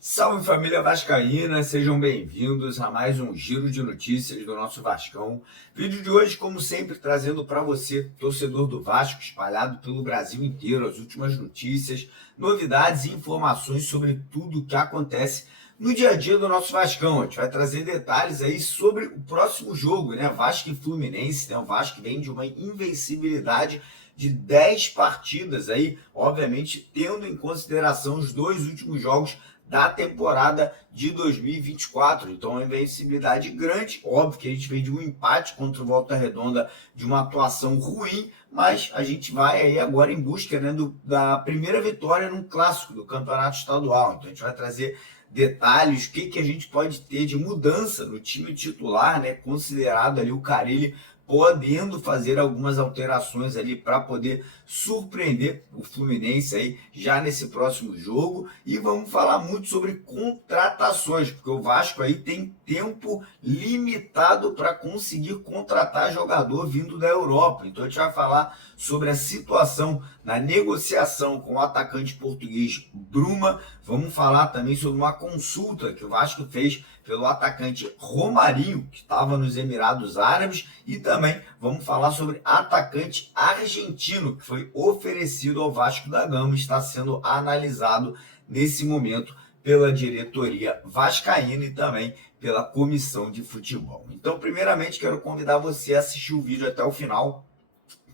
Salve família vascaína, sejam bem-vindos a mais um giro de notícias do nosso Vascão. Vídeo de hoje, como sempre, trazendo para você, torcedor do Vasco, espalhado pelo Brasil inteiro, as últimas notícias, novidades e informações sobre tudo o que acontece no dia a dia do nosso Vascão. A gente vai trazer detalhes aí sobre o próximo jogo, né? Vasco e Fluminense, né? O Vasco vem de uma invencibilidade de 10 partidas aí, obviamente tendo em consideração os dois últimos jogos da temporada de 2024. Então, uma invencibilidade grande. Óbvio que a gente veio de um empate contra o Volta Redonda, de uma atuação ruim, mas a gente vai aí agora em busca, né, da primeira vitória num clássico do Campeonato Estadual. Então, a gente vai trazer detalhes, o que a gente pode ter de mudança no time titular, né, considerado ali o Carille podendo fazer algumas alterações ali para poder surpreender o Fluminense aí já nesse próximo jogo. E vamos falar muito sobre contratações, porque o Vasco aí tem tempo limitado para conseguir contratar jogador vindo da Europa. Então a gente vai falar sobre a situação na negociação com o atacante português Bruma. Vamos falar também sobre uma consulta que o Vasco fez pelo atacante Romarinho, que estava nos Emirados Árabes, e também vamos falar sobre atacante argentino, que foi oferecido ao Vasco da Gama, está sendo analisado nesse momento pela diretoria vascaína e também pela comissão de futebol. Então, primeiramente, quero convidar você a assistir o vídeo até o final,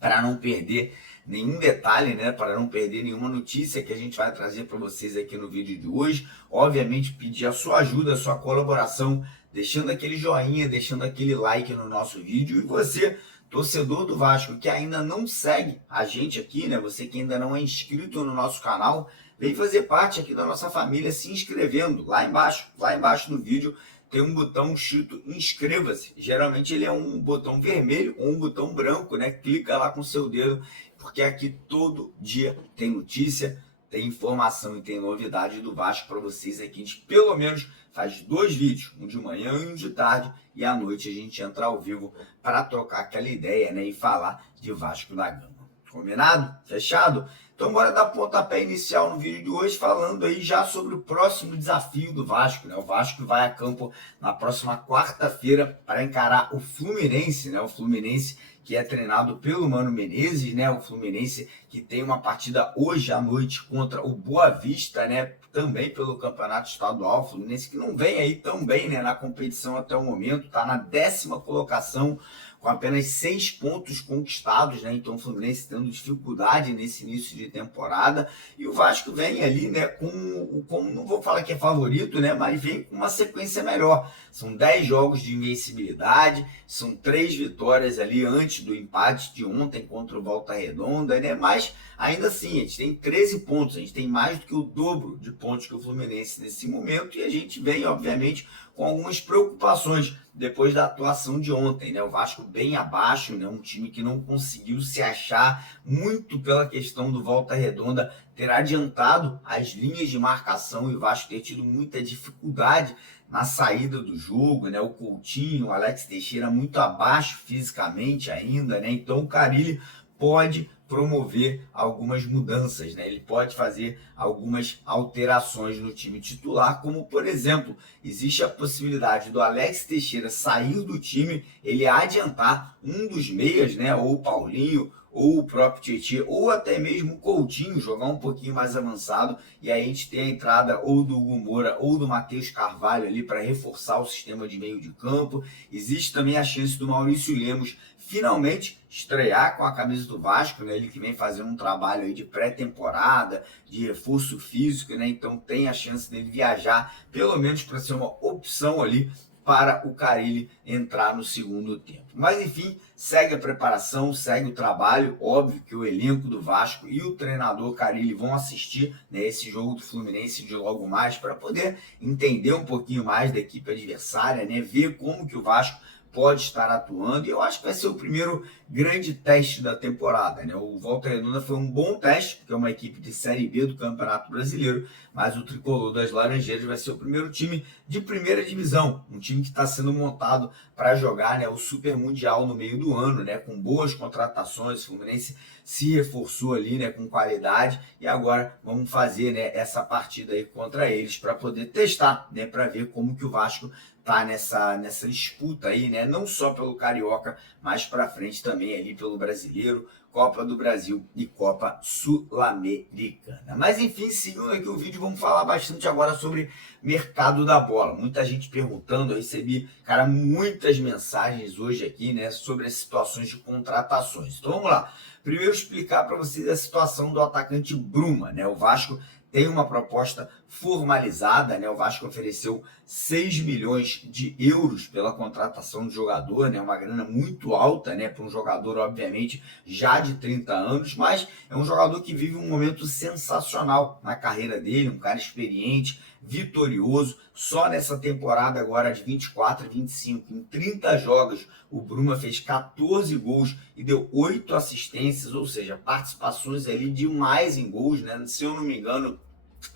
para não perder nenhum detalhe, né, para não perder nenhuma notícia que a gente vai trazer para vocês aqui no vídeo de hoje. Obviamente, pedir a sua ajuda, a sua colaboração, deixando aquele joinha, deixando aquele like no nosso vídeo. E você, torcedor do Vasco, que ainda não segue a gente aqui, né, você que ainda não é inscrito no nosso canal, vem fazer parte aqui da nossa família se inscrevendo. Lá embaixo no vídeo, tem um botão escrito inscreva-se. Geralmente ele é um botão vermelho ou um botão branco, né? Clica lá com o seu dedo, porque aqui todo dia tem notícia, tem informação e tem novidade do Vasco para vocês aqui. A gente pelo menos faz 2 vídeos, um de manhã e um de tarde, e à noite a gente entra ao vivo para trocar aquela ideia, né? E falar de Vasco da Gama. Combinado? Fechado? Então bora dar pontapé inicial no vídeo de hoje, falando aí já sobre o próximo desafio do Vasco, né? O Vasco vai a campo na próxima quarta-feira para encarar o Fluminense, né? O Fluminense que é treinado pelo Mano Menezes, né? O Fluminense que tem uma partida hoje à noite contra o Boa Vista, né? Também pelo Campeonato Estadual. O Fluminense que não vem aí tão bem, né, na competição até o momento, está na 10ª colocação, com apenas 6 pontos conquistados, né? Então o Fluminense tendo dificuldade nesse início de temporada, e o Vasco vem ali, né, como não vou falar que é favorito, né, mas vem com uma sequência melhor. São 10 jogos de invencibilidade, são 3 vitórias ali antes do empate de ontem contra o Volta Redonda, né? Mas ainda assim, a gente tem 13 pontos, a gente tem mais do que o dobro de pontos que o Fluminense nesse momento, e a gente vem, obviamente, com algumas preocupações depois da atuação de ontem, né? O Vasco bem abaixo, né? Um time que não conseguiu se achar muito pela questão do Volta Redonda ter adiantado as linhas de marcação, e o Vasco ter tido muita dificuldade na saída do jogo, né? O Coutinho, o Alex Teixeira muito abaixo fisicamente ainda, né? Então o Carille pode promover algumas mudanças, né? Ele pode fazer algumas alterações no time titular, como por exemplo, existe a possibilidade do Alex Teixeira sair do time, ele adiantar um dos meias, né? Ou o Paulinho, ou o próprio Tietê, ou até mesmo o Coutinho, jogar um pouquinho mais avançado, e aí a gente tem a entrada ou do Hugo Moura ou do Matheus Carvalho ali para reforçar o sistema de meio de campo. Existe também a chance do Maurício Lemos finalmente estrear com a camisa do Vasco, né? Ele que vem fazendo um trabalho aí de pré-temporada, de reforço físico, né? Então tem a chance dele viajar, pelo menos para ser uma opção ali para o Carille entrar no segundo tempo. Mas enfim, segue a preparação, segue o trabalho. Óbvio que o elenco do Vasco e o treinador Carille vão assistir, né, esse jogo do Fluminense de logo mais, para poder entender um pouquinho mais da equipe adversária, né, ver como que o Vasco pode estar atuando, e eu acho que vai ser o primeiro grande teste da temporada, né? O Volta Redonda foi um bom teste, porque é uma equipe de Série B do Campeonato Brasileiro, mas o Tricolor das Laranjeiras vai ser o primeiro time de primeira divisão, um time que está sendo montado para jogar, né, o Super Mundial no meio do ano, né, com boas contratações. O Fluminense se reforçou ali, né, com qualidade, e agora vamos fazer, né, essa partida aí contra eles para poder testar, né, para ver como que o Vasco tá nessa disputa aí, né, não só pelo Carioca, mas para frente também ali pelo Brasileiro, Copa do Brasil e Copa Sul-Americana. Mas enfim, seguindo aqui o vídeo, vamos falar bastante agora sobre mercado da bola. Muita gente perguntando, eu recebi, cara, muitas mensagens hoje aqui, né, sobre as situações de contratações. Então vamos lá. Primeiro explicar para vocês a situação do atacante Bruma, né? O Vasco tem uma proposta formalizada, né? O Vasco ofereceu 6 milhões de euros pela contratação do jogador, né? Uma grana muito alta, né? Para um jogador, obviamente, já de 30 anos, mas é um jogador que vive um momento sensacional na carreira dele, um cara experiente, vitorioso. Só nessa temporada agora de 24 e 25, em 30 jogos, o Bruma fez 14 gols e deu 8 assistências, ou seja, participações ali demais em gols, né? Se eu não me engano,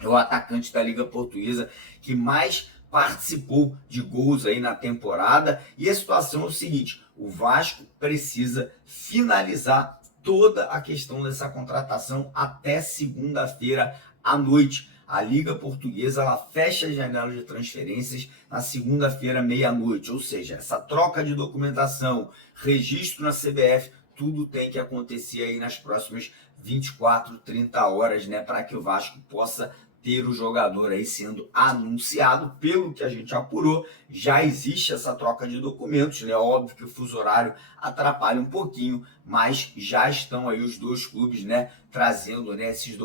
é o atacante da Liga Portuguesa que mais participou de gols aí na temporada. E a situação é o seguinte: o Vasco precisa finalizar toda a questão dessa contratação até segunda-feira à noite. A Liga Portuguesa, ela fecha a janela de transferências na segunda-feira, meia-noite. Ou seja, essa troca de documentação, registro na CBF, tudo tem que acontecer aí nas próximas 24, 30 horas, né, para que o Vasco possa ter o jogador aí sendo anunciado. Pelo que a gente apurou, já existe essa troca de documentos, né? Óbvio que o fuso horário atrapalha um pouquinho, mas já estão aí os dois clubes, né, trazendo, né, essas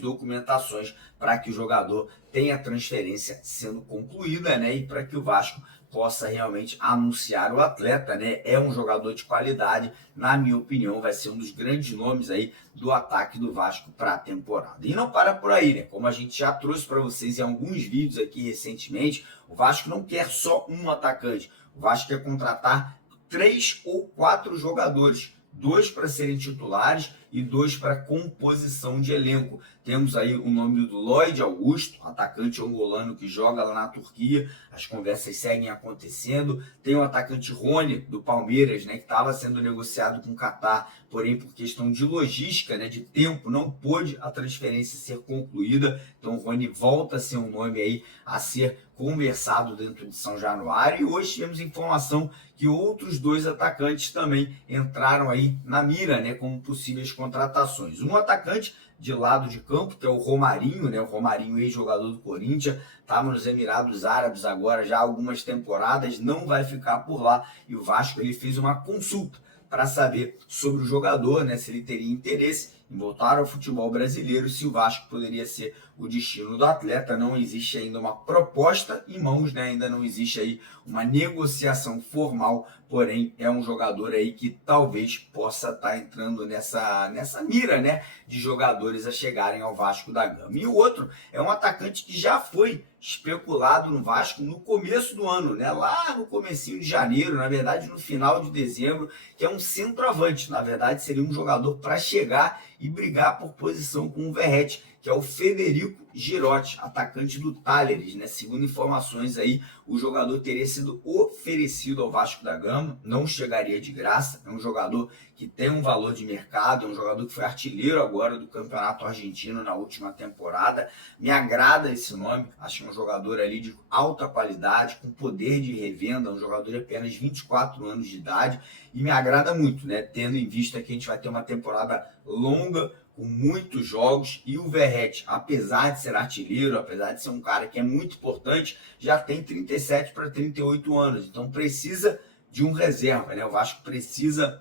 documentações para que o jogador tenha a transferência sendo concluída, né, e para que o Vasco possa realmente anunciar o atleta, né? É um jogador de qualidade, na minha opinião, vai ser um dos grandes nomes aí do ataque do Vasco para a temporada. E não para por aí, né? Como a gente já trouxe para vocês em alguns vídeos aqui recentemente, o Vasco não quer só um atacante. O Vasco quer contratar 3 ou 4 jogadores, 2 para serem titulares e 2 para composição de elenco. Temos aí o nome do Lloyd Augusto, atacante angolano que joga lá na Turquia. As conversas seguem acontecendo. Tem o atacante Rony, do Palmeiras, né, que estava sendo negociado com o Qatar, porém por questão de logística, né, de tempo, não pôde a transferência ser concluída. Então o Rony volta a ser um nome aí a ser conversado dentro de São Januário. E hoje tivemos informação que outros 2 atacantes também entraram aí na mira, né, como possíveis contratações. Um atacante de lado de campo, que é o Romarinho, né? O Romarinho, ex-jogador do Corinthians, estava nos Emirados Árabes agora já há algumas temporadas, não vai ficar por lá, e o Vasco ele fez uma consulta para saber sobre o jogador, né, se ele teria interesse em voltar ao futebol brasileiro, se o Vasco poderia ser o destino do atleta. Não existe ainda uma proposta em mãos, né? Ainda não existe aí uma negociação formal, porém é um jogador aí que talvez possa estar entrando nessa mira, né, de jogadores a chegarem ao Vasco da Gama. E o outro é um atacante que já foi especulado no Vasco no começo do ano, né? Lá no comecinho de janeiro, na verdade no final de dezembro, que é um centroavante. Na verdade seria um jogador para chegar e brigar por posição com o Verratti, que é o Federico Girotti, atacante do Talleres, né? Segundo informações aí, o jogador teria sido oferecido ao Vasco da Gama, não chegaria de graça. É um jogador que tem um valor de mercado, é um jogador que foi artilheiro agora do Campeonato Argentino na última temporada. Me agrada esse nome, acho que é um jogador ali de alta qualidade, com poder de revenda, um jogador de apenas 24 anos de idade, e me agrada muito, né? Tendo em vista que a gente vai ter uma temporada longa, com muitos jogos, e o Verratti, apesar de ser artilheiro, apesar de ser um cara que é muito importante, já tem 37 para 38 anos, então precisa de um reserva, né? O Vasco precisa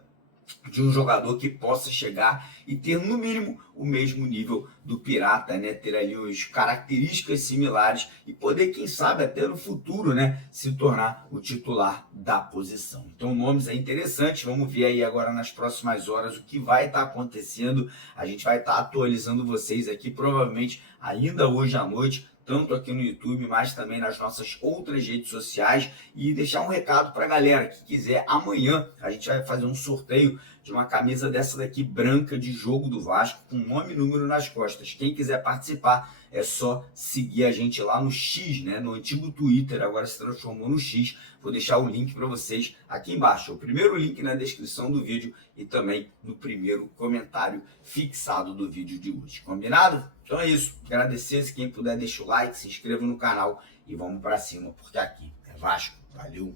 de um jogador que possa chegar e ter no mínimo o mesmo nível do Pirata, né? Ter ali as características similares e poder, quem sabe, até no futuro, né, se tornar o titular da posição. Então, nomes aí interessantes. Vamos ver aí agora nas próximas horas o que vai estar acontecendo. A gente vai estar atualizando vocês aqui, provavelmente ainda hoje à noite, tanto aqui no YouTube, mas também nas nossas outras redes sociais. E deixar um recado para a galera que quiser, amanhã a gente vai fazer um sorteio de uma camisa dessa daqui branca de jogo do Vasco, com nome e número nas costas. Quem quiser participar é só seguir a gente lá no X, né? No antigo Twitter, agora se transformou no X. Vou deixar o link para vocês aqui embaixo. O primeiro link na descrição do vídeo e também no primeiro comentário fixado do vídeo de hoje. Combinado? Então é isso. Agradecer, se quem puder deixa o like, se inscreva no canal e vamos para cima, porque aqui é Vasco. Valeu!